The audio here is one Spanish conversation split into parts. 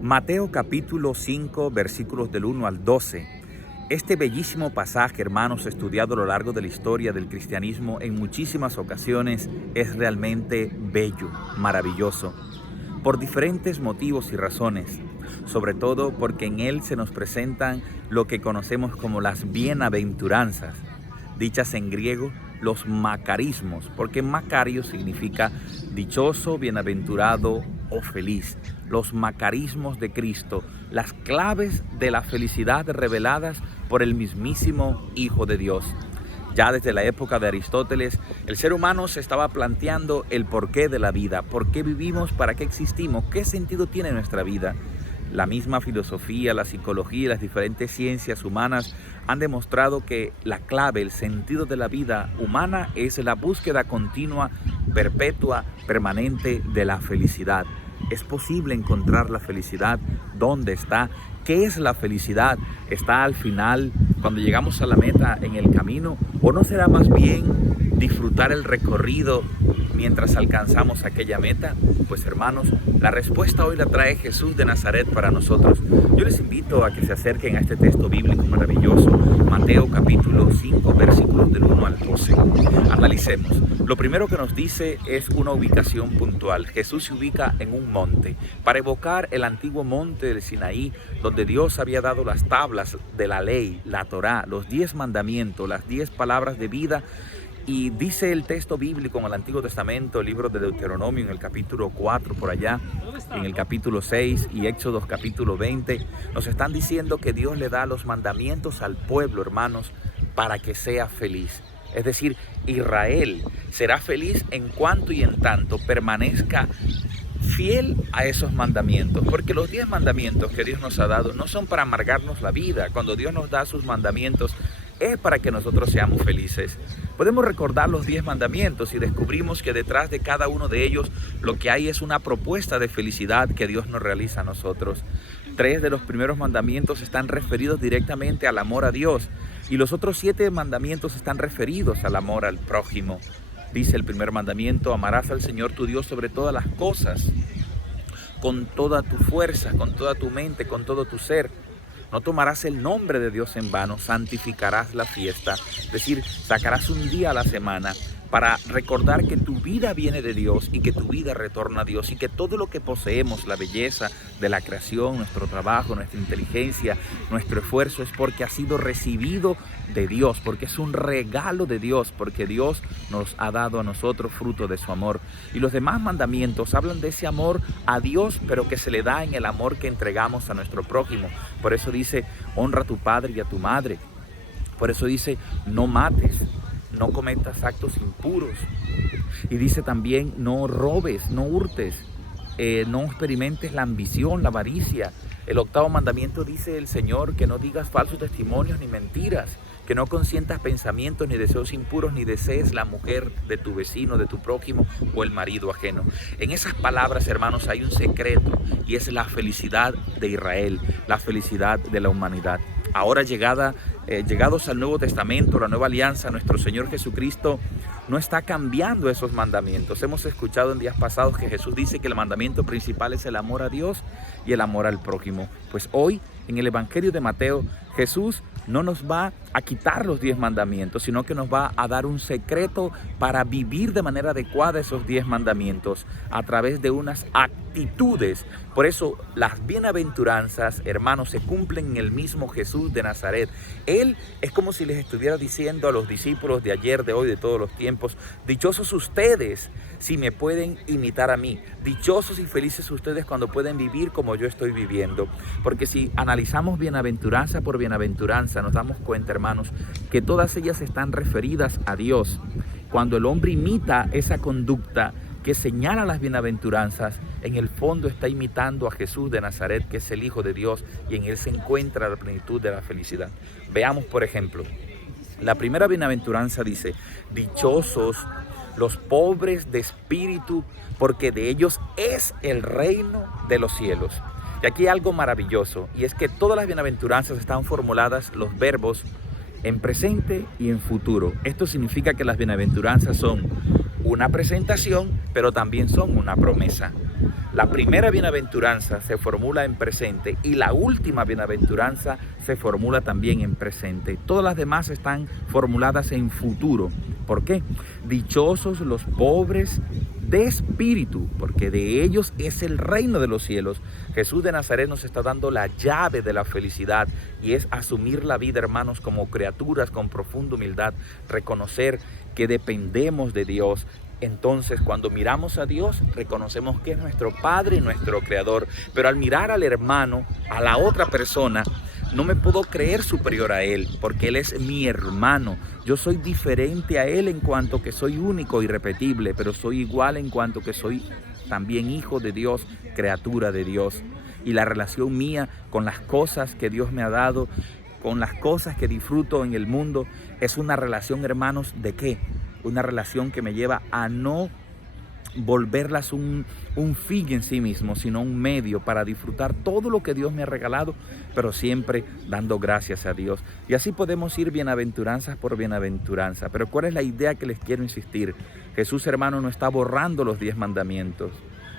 Mateo capítulo 5, versículos del 1 al 12. Este bellísimo pasaje, hermanos, estudiado a lo largo de la historia del cristianismo en muchísimas ocasiones, es realmente bello, maravilloso, por diferentes motivos y razones, sobre todo porque en él se nos presentan lo que conocemos como las bienaventuranzas, dichas en griego los macarismos, porque macario significa dichoso, bienaventurado o feliz. Los macarismos de Cristo, las claves de la felicidad reveladas por el mismísimo Hijo de Dios. Ya desde la época de Aristóteles, el ser humano se estaba planteando el porqué de la vida, por qué vivimos, para qué existimos, qué sentido tiene nuestra vida. La misma filosofía, la psicología y las diferentes ciencias humanas han demostrado que la clave, el sentido de la vida humana es la búsqueda continua, perpetua, permanente de la felicidad. ¿Es posible encontrar la felicidad? ¿Dónde está? ¿Qué es la felicidad? ¿Está al final, cuando llegamos a la meta, en el camino? ¿O no será más bien disfrutar el recorrido mientras alcanzamos aquella meta? Pues hermanos, la respuesta hoy la trae Jesús de Nazaret para nosotros. Yo les invito a que se acerquen a este texto bíblico maravilloso, Mateo capítulo 5, versículos del 1 al 12. Analicemos. Lo primero que nos dice es una ubicación puntual. Jesús se ubica en un monte, para evocar el antiguo monte del Sinaí, donde Dios había dado las tablas de la ley, la Torá, los 10 mandamientos, las 10 palabras de vida. Y dice el texto bíblico en el Antiguo Testamento, el libro de Deuteronomio en el capítulo 4 por allá, en el capítulo 6 y Éxodo capítulo 20, nos están diciendo que Dios le da los mandamientos al pueblo, hermanos, para que sea feliz. Es decir, Israel será feliz en cuanto y en tanto permanezca fiel a esos mandamientos, porque los 10 mandamientos que Dios nos ha dado no son para amargarnos la vida. Cuando Dios nos da sus mandamientos es para que nosotros seamos felices. Podemos recordar los 10 mandamientos y descubrimos que detrás de cada uno de ellos lo que hay es una propuesta de felicidad que Dios nos realiza a nosotros. 3 de los primeros mandamientos están referidos directamente al amor a Dios y los otros 7 mandamientos están referidos al amor al prójimo. Dice el primer mandamiento: amarás al Señor tu Dios sobre todas las cosas, con toda tu fuerza, con toda tu mente, con todo tu ser. No tomarás el nombre de Dios en vano, santificarás la fiesta, es decir, sacarás un día a la semana para recordar que tu vida viene de Dios y que tu vida retorna a Dios y que todo lo que poseemos, la belleza de la creación, nuestro trabajo, nuestra inteligencia, nuestro esfuerzo, es porque ha sido recibido de Dios, porque es un regalo de Dios, porque Dios nos ha dado a nosotros fruto de su amor. Y los demás mandamientos hablan de ese amor a Dios, pero que se le da en el amor que entregamos a nuestro prójimo. Por eso dice: honra a tu padre y a tu madre. Por eso dice: no mates, no cometas actos impuros. Y dice también: no robes, no hurtes, no experimentes la ambición, la avaricia. El 8º mandamiento dice el Señor que no digas falsos testimonios ni mentiras, que no consientas pensamientos ni deseos impuros, ni desees la mujer de tu vecino, de tu prójimo o el marido ajeno. En esas palabras, hermanos, hay un secreto y es la felicidad de Israel, la felicidad de la humanidad. Ahora llegados al Nuevo Testamento, la nueva alianza, nuestro Señor Jesucristo no está cambiando esos mandamientos. Hemos escuchado en días pasados que Jesús dice que el mandamiento principal es el amor a Dios y el amor al prójimo. Pues hoy, en el Evangelio de Mateo, Jesús no nos va a quitar los 10 mandamientos, sino que nos va a dar un secreto para vivir de manera adecuada esos 10 mandamientos a través de unas actitudes. Por eso las bienaventuranzas, hermanos, se cumplen en el mismo Jesús de Nazaret. Él es como si les estuviera diciendo a los discípulos de ayer, de hoy, de todos los tiempos: dichosos ustedes si me pueden imitar a mí. Dichosos y felices ustedes cuando pueden vivir como yo estoy viviendo. Porque si analizamos bienaventuranza por bienaventuranza, nos damos cuenta, hermanos, que todas ellas están referidas a Dios. Cuando el hombre imita esa conducta que señala las bienaventuranzas, en el fondo está imitando a Jesús de Nazaret, que es el Hijo de Dios, y en él se encuentra la plenitud de la felicidad. Veamos, por ejemplo, la primera bienaventuranza dice: dichosos los pobres de espíritu, porque de ellos es el reino de los cielos. Y aquí hay algo maravilloso, y es que todas las bienaventuranzas están formuladas los verbos en presente y en futuro. Esto significa que las bienaventuranzas son una presentación, pero también son una promesa. La primera bienaventuranza se formula en presente y la última bienaventuranza se formula también en presente. Todas las demás están formuladas en futuro. ¿Por qué? Dichosos los pobres de espíritu, porque de ellos es el reino de los cielos. Jesús de Nazaret nos está dando la llave de la felicidad y es asumir la vida, hermanos, como criaturas con profunda humildad, reconocer que dependemos de Dios. Entonces, cuando miramos a Dios, reconocemos que es nuestro Padre y nuestro Creador. Pero al mirar al hermano, a la otra persona, no me puedo creer superior a Él, porque Él es mi hermano. Yo soy diferente a Él en cuanto que soy único, irrepetible, pero soy igual en cuanto que soy también hijo de Dios, criatura de Dios. Y la relación mía con las cosas que Dios me ha dado, con las cosas que disfruto en el mundo, es una relación, hermanos, ¿de qué? Una relación que me lleva a no volverlas un fin en sí mismo, sino un medio para disfrutar todo lo que Dios me ha regalado, pero siempre dando gracias a Dios. Y así podemos ir bienaventuranzas por bienaventuranza. Pero ¿cuál es la idea que les quiero insistir? Jesús, hermano, no está borrando los 10 mandamientos.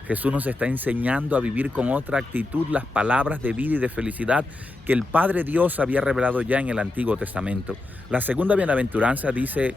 Jesús nos está enseñando a vivir con otra actitud las palabras de vida y de felicidad que el Padre Dios había revelado ya en el Antiguo Testamento. La segunda bienaventuranza dice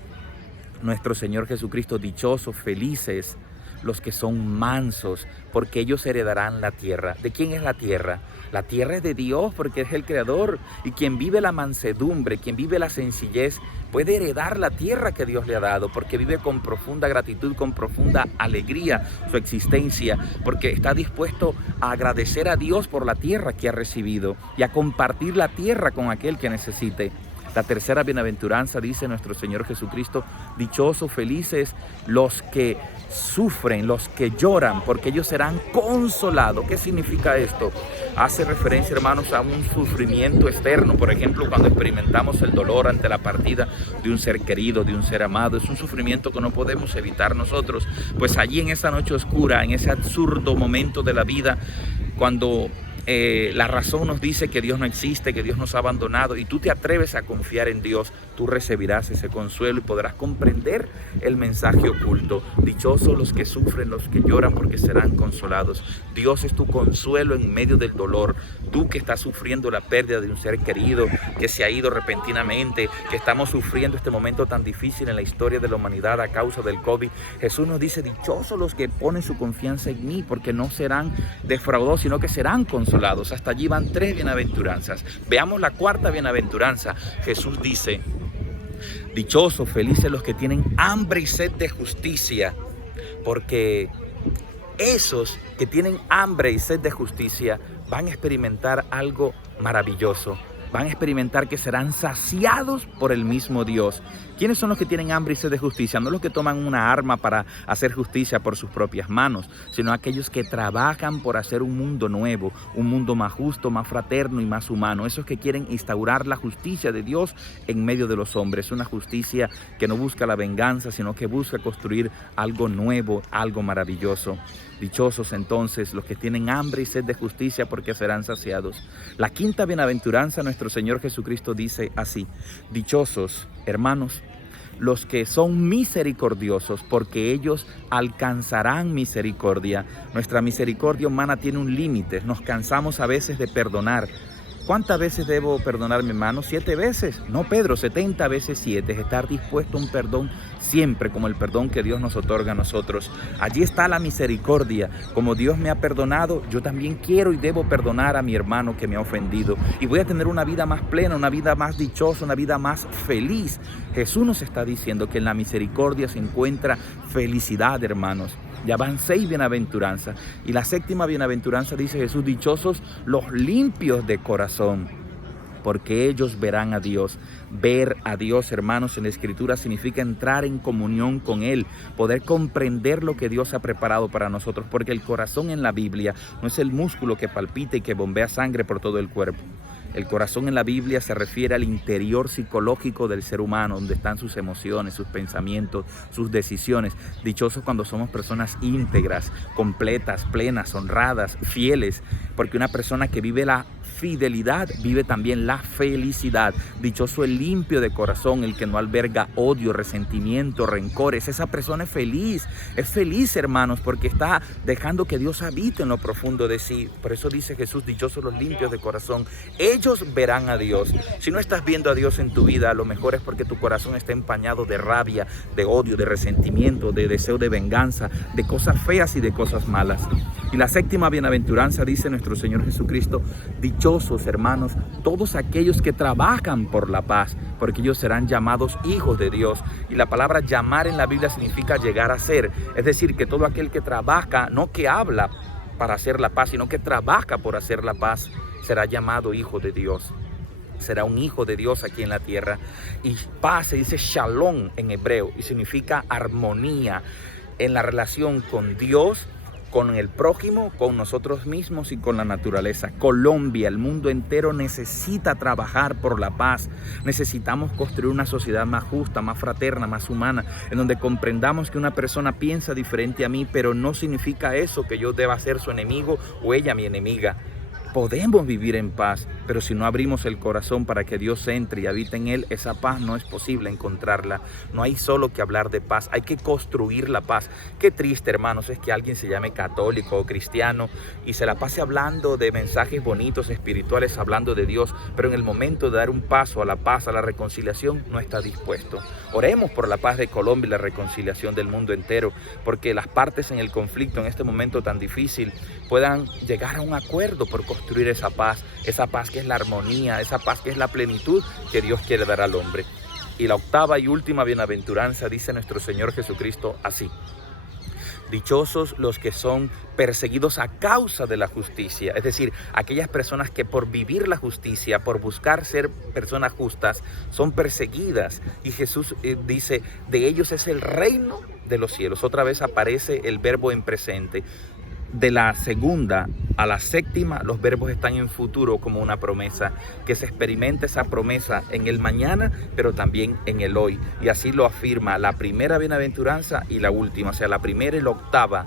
nuestro Señor Jesucristo: dichosos, felices los que son mansos, porque ellos heredarán la tierra. ¿De quién es la tierra? La tierra es de Dios, porque es el Creador. Y quien vive la mansedumbre, quien vive la sencillez, puede heredar la tierra que Dios le ha dado, porque vive con profunda gratitud, con profunda alegría su existencia, porque está dispuesto a agradecer a Dios por la tierra que ha recibido y a compartir la tierra con aquel que necesite. La tercera bienaventuranza dice nuestro Señor Jesucristo: dichosos, felices los que sufren, los que lloran, porque ellos serán consolados. ¿Qué significa esto? Hace referencia, hermanos, a un sufrimiento externo. Por ejemplo, cuando experimentamos el dolor ante la partida de un ser querido, de un ser amado, es un sufrimiento que no podemos evitar nosotros. Pues allí, en esa noche oscura, en ese absurdo momento de la vida, cuando la razón nos dice que Dios no existe, que Dios nos ha abandonado, y tú te atreves a confiar en Dios, tú recibirás ese consuelo y podrás comprender el mensaje oculto. Dichosos los que sufren, los que lloran, porque serán consolados. Dios es tu consuelo en medio del dolor. Tú que estás sufriendo la pérdida de un ser querido que se ha ido repentinamente, que estamos sufriendo este momento tan difícil en la historia de la humanidad a causa del COVID, Jesús nos dice: dichosos los que ponen su confianza en mí, porque no serán defraudados, sino que serán consolados. Hasta allí van 3 bienaventuranzas. Veamos la cuarta bienaventuranza. Jesús dice: dichosos, felices los que tienen hambre y sed de justicia, porque esos que tienen hambre y sed de justicia van a experimentar algo maravilloso. Van a experimentar que serán saciados por el mismo Dios. ¿Quiénes son los que tienen hambre y sed de justicia? No los que toman una arma para hacer justicia por sus propias manos, sino aquellos que trabajan por hacer un mundo nuevo, un mundo más justo, más fraterno y más humano. Esos que quieren instaurar la justicia de Dios en medio de los hombres. Una justicia que no busca la venganza, sino que busca construir algo nuevo, algo maravilloso. Dichosos entonces los que tienen hambre y sed de justicia, porque serán saciados. La quinta bienaventuranza, nuestro Señor Jesucristo dice así: dichosos, hermanos, los que son misericordiosos, porque ellos alcanzarán misericordia. Nuestra misericordia humana tiene un límite. Nos cansamos a veces de perdonar. ¿Cuántas veces debo perdonar, mi hermano? 7 veces. No, Pedro, 70 veces 7. Es estar dispuesto a un perdón siempre, como el perdón que Dios nos otorga a nosotros. Allí está la misericordia. Como Dios me ha perdonado, yo también quiero y debo perdonar a mi hermano que me ha ofendido. Y voy a tener una vida más plena, una vida más dichosa, una vida más feliz. Jesús nos está diciendo que en la misericordia se encuentra felicidad, hermanos. Ya van 6 bienaventuranzas. Y la séptima bienaventuranza dice Jesús: dichosos los limpios de corazón, porque ellos verán a Dios. Ver a Dios, hermanos, en la Escritura significa entrar en comunión con Él, poder comprender lo que Dios ha preparado para nosotros, porque el corazón en la Biblia no es el músculo que palpita y que bombea sangre por todo el cuerpo. El corazón en la Biblia se refiere al interior psicológico del ser humano, donde están sus emociones, sus pensamientos, sus decisiones. Dichosos cuando somos personas íntegras, completas, plenas, honradas, fieles, porque una persona que vive la fidelidad vive también la felicidad. Dichoso el limpio de corazón, el que no alberga odio, resentimiento, rencores. Esa persona es feliz, hermanos, porque está dejando que Dios habite en lo profundo de sí. Por eso dice Jesús, dichosos los limpios de corazón, ellos verán a Dios. Si no estás viendo a Dios en tu vida, a lo mejor es porque tu corazón está empañado de rabia, de odio, de resentimiento, de deseo de venganza, de cosas feas y de cosas malas. Y la séptima bienaventuranza dice nuestro Señor Jesucristo, dichosos, hermanos, todos aquellos que trabajan por la paz, porque ellos serán llamados hijos de Dios. Y la palabra llamar en la Biblia significa llegar a ser. Es decir, que todo aquel que trabaja, no que habla para hacer la paz, sino que trabaja por hacer la paz, será llamado hijo de Dios. Será un hijo de Dios aquí en la tierra. Y paz se dice shalom en hebreo y significa armonía en la relación con Dios, con el prójimo, con nosotros mismos y con la naturaleza. Colombia, el mundo entero necesita trabajar por la paz. Necesitamos construir una sociedad más justa, más fraterna, más humana, en donde comprendamos que una persona piensa diferente a mí, pero no significa eso que yo deba ser su enemigo o ella mi enemiga. Podemos vivir en paz, pero si no abrimos el corazón para que Dios entre y habite en él, esa paz no es posible encontrarla. No hay solo que hablar de paz, hay que construir la paz. Qué triste, hermanos, es que alguien se llame católico o cristiano y se la pase hablando de mensajes bonitos, espirituales, hablando de Dios, pero en el momento de dar un paso a la paz, a la reconciliación, no está dispuesto. Oremos por la paz de Colombia y la reconciliación del mundo entero, porque las partes en el conflicto en este momento tan difícil puedan llegar a un acuerdo por construir esa paz que es la armonía, esa paz que es la plenitud que Dios quiere dar al hombre. Y la octava y última bienaventuranza dice nuestro Señor Jesucristo así: dichosos los que son perseguidos a causa de la justicia, es decir, aquellas personas que por vivir la justicia, por buscar ser personas justas, son perseguidas. Y Jesús dice, de ellos es el reino de los cielos. Otra vez aparece el verbo en presente. De la segunda a la séptima, los verbos están en futuro como una promesa, que se experimente esa promesa en el mañana, pero también en el hoy. Y así lo afirma la primera bienaventuranza y la última, o sea, la primera y la octava.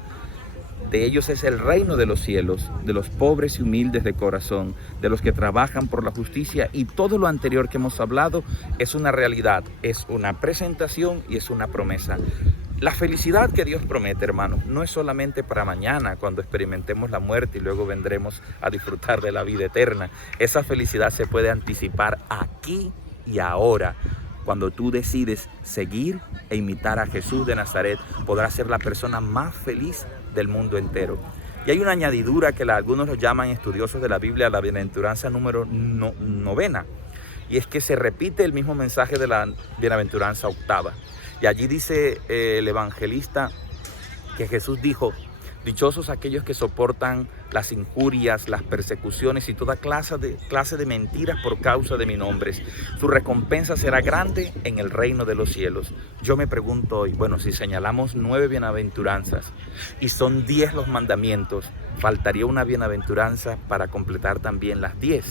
De ellos es el reino de los cielos, de los pobres y humildes de corazón, de los que trabajan por la justicia, y todo lo anterior que hemos hablado es una realidad, es una presentación y es una promesa. La felicidad que Dios promete, hermanos, no es solamente para mañana, cuando experimentemos la muerte y luego vendremos a disfrutar de la vida eterna. Esa felicidad se puede anticipar aquí y ahora. Cuando tú decides seguir e imitar a Jesús de Nazaret, podrás ser la persona más feliz del mundo entero. Y hay una añadidura que algunos lo llaman estudiosos de la Biblia, la bienaventuranza número novena. Y es que se repite el mismo mensaje de la bienaventuranza octava. Y allí dice el evangelista que Jesús dijo, dichosos aquellos que soportan las injurias, las persecuciones y toda clase de mentiras por causa de mi nombre. Su recompensa será grande en el reino de los cielos. Yo me pregunto hoy, bueno, si señalamos 9 bienaventuranzas y son 10 los mandamientos, faltaría una bienaventuranza para completar también las 10.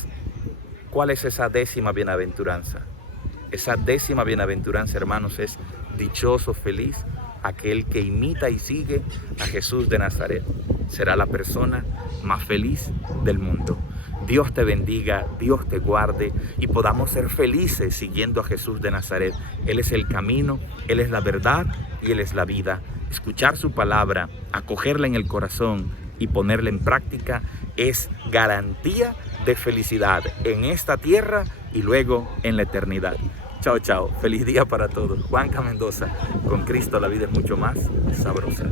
¿Cuál es esa 10ª bienaventuranza? Esa 10ª bienaventuranza, hermanos, es dichoso, feliz, aquel que imita y sigue a Jesús de Nazaret. Será la persona más feliz del mundo. Dios te bendiga, Dios te guarde y podamos ser felices siguiendo a Jesús de Nazaret. Él es el camino, Él es la verdad y Él es la vida. Escuchar su palabra, acogerla en el corazón y ponerla en práctica es garantía de felicidad en esta tierra y luego en la eternidad. Chao, chao. Feliz día para todos. Juanca Mendoza. Con Cristo la vida es mucho más sabrosa.